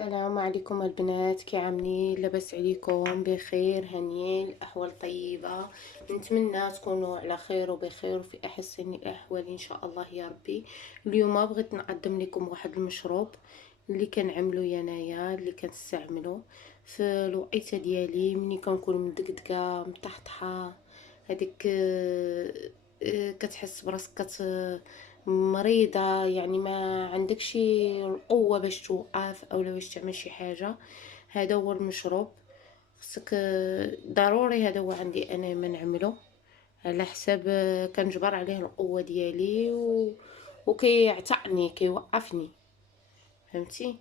السلام عليكم البنات، كي عاملين؟ لاباس عليكم؟ بخير؟ هانيين؟ الاحوال طيبه؟ نتمنى تكونوا على خير وبخير وفي احسن الاحوال ان شاء الله يا ربي. اليوم بغيت نقدم لكم واحد المشروب اللي كنعملو انايا، اللي كنستعملو في الوقيته ديالي ملي كنكون مدقدقه مطحطحه. هذيك كتحس براسك مريضة، يعني ما عندكش القوة باش توقف او باش تعمل شي حاجة. هذا هو المشروب، خصك ضروري. هذا هو عندي انا ما نعمله على حساب كنجبر عليه القوة ديالي وكيعتقني كيوقفني، فهمتي؟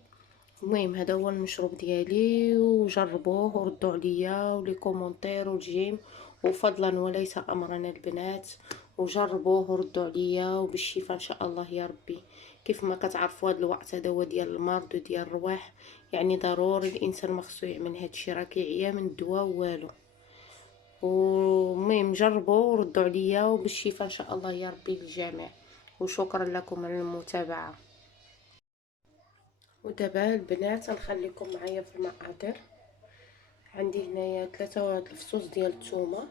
المهم هذا هو المشروب ديالي، وجربوه وردوا عليا ولي كومونتير والجيم، وفضلا وليس امرا البنات. وجربوه وردوا عليا وبالشفاء ان شاء الله يا ربي. كيف ما كتعرفوا هذا الوقت هذا هو ديال المرض وديال الرواح، يعني ضروري الانسان ما خصو يعمل هادشي، راه كيعيا من الدواء والو. ومهم جربوا وردوا عليا وبالشفاء ان شاء الله يا ربي للجميع. وشكرا لكم على المتابعه. ودابا البنات نخليكم معايا في المقادير. عندي هنايا 3 الفصوص ديال الثومه،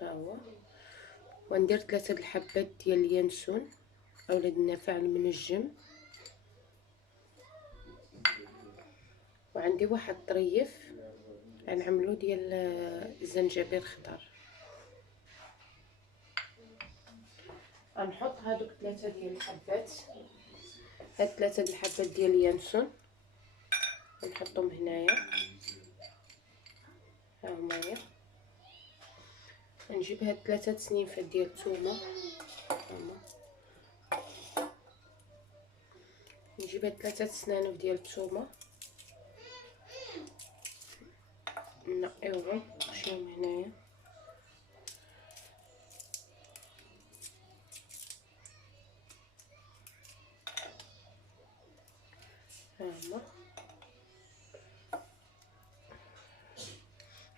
ها هو. وندير 3 الحبات ديال اليانسون اولا النافع المنجم. وعندي واحد الطريف غنعملو ديال الزنجبيل الخضر. غنحط هادوك 3 ديال الحبات، هاد 3 د الحبات ديال اليانسون نحطهم هنايا، ها هما. نجيب هاد 3 سنيفات ديال الثومه، هما. نجيب هاد 3 سنانف ديال الثومه نقيوهم نشيهم هنايا. هاهما.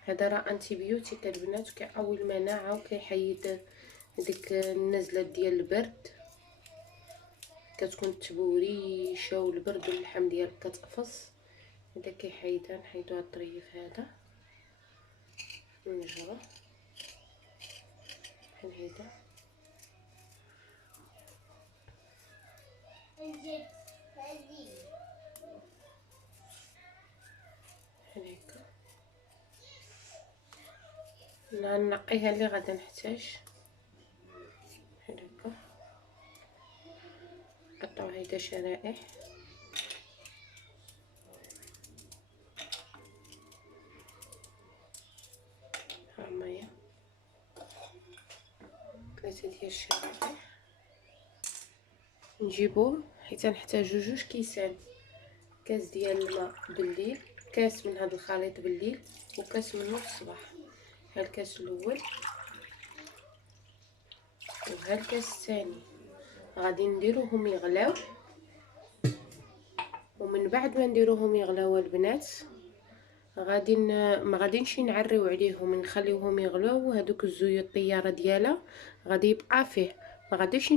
هذا راه انتيبيوتيك البنات، كيقوي المناعه وكيحيد ديك النزله ديال البرد، كتكون التبوريشه والبرد واللحم ديالك كتقفص. هذا كيحيدها. نحيدو هاد الطريف هذا نجرو بحال هيدا. بحال هكا. نقيها اللي غادا نحتاج بحال هكا. نقطعو هيدا شرائح. ها هي 3 ديال الشرائح. نجيبو حيت نحتاجو 2 كيسان، كاس ديال الماء بالليل، كاس من هذا الخليط بالليل وكاس منه في الصباح. ها الكاس الاول وها الكاس الثاني غادي نديروهم يغلاو، ومن بعد ما نديروهم يغلاو البنات غادي ما غاديش نعريو عليهم، نخليوهم يغلاو. هذوك الزيوت الطياره ديالها غادي يبقى فيه، ما غاديش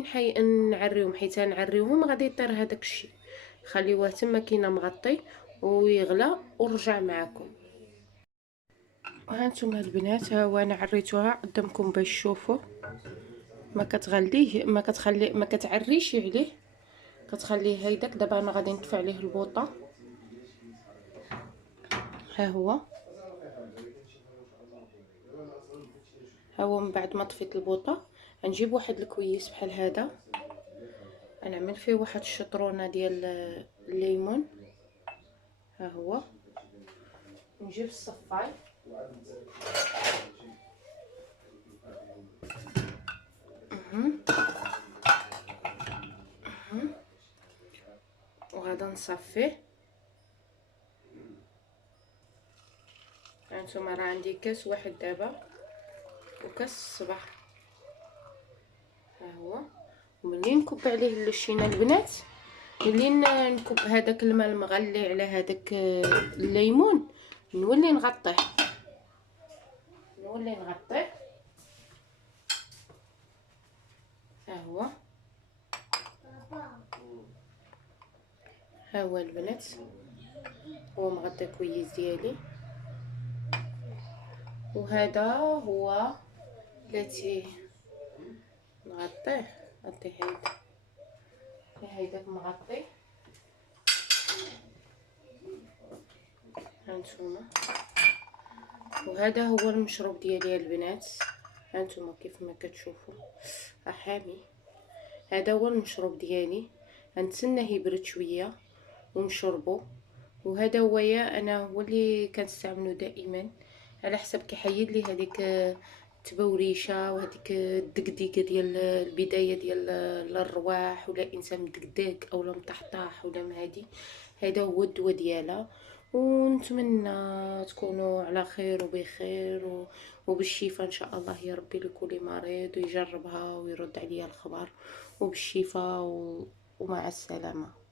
نعريوهم، حيت نعريوهم غادي يطير هذاك الشيء. خليوه تما كاينه مغطي ويغلى ورجع معكم. وهانتوما البنات، ها هو انا عريتوها قدامكم باش تشوفوا. ما كتغليه، ما كتعريش عليه، كتخليه هيداك. دابا انا غادي نطفي عليه البوطه. ها هو، ها هو. من بعد ما طفيت البوطه غنجيب واحد الكويس بحال هذا، غنعمل فيه واحد الشطرونه ديال الليمون. ها هو. نجيب الصفاي وغادا نصفيه. هانتوما راه عندي كاس واحد دابا وكاس الصباح. ها هو. وملي نكب عليه اللشينه البنات، ملي نكب هذاك الماء المغلي على هذاك الليمون، نولي نغطيه. ها هو، ها هو البنات. هو مغطي كويس ديالي. وهذا هو التي نغطيه. نغطي هيداك مغطي. هانتوما، وهذا هو المشروب ديالي البنات. هانتوما كيف ما كتشوفوا حامي. هذا هو المشروب ديالي. غنتسناه يبرد شويه ونشربو. وهذا هو انا هو اللي كنستعملو دائما، على حسب كيحيد لي هذيك التبوريشه وهذيك الدقديقه ديال البدايه ديال الرواح، ولا انسان مدقدق او لا مطحطح ولا مهادي. هذا هو الدواء ديالها. ونتمنى تكونوا على خير وبخير وبالشفاء ان شاء الله يا ربي لكل مريض، ويجربها ويرد عليا الخبر وبالشفاء ومع السلامه.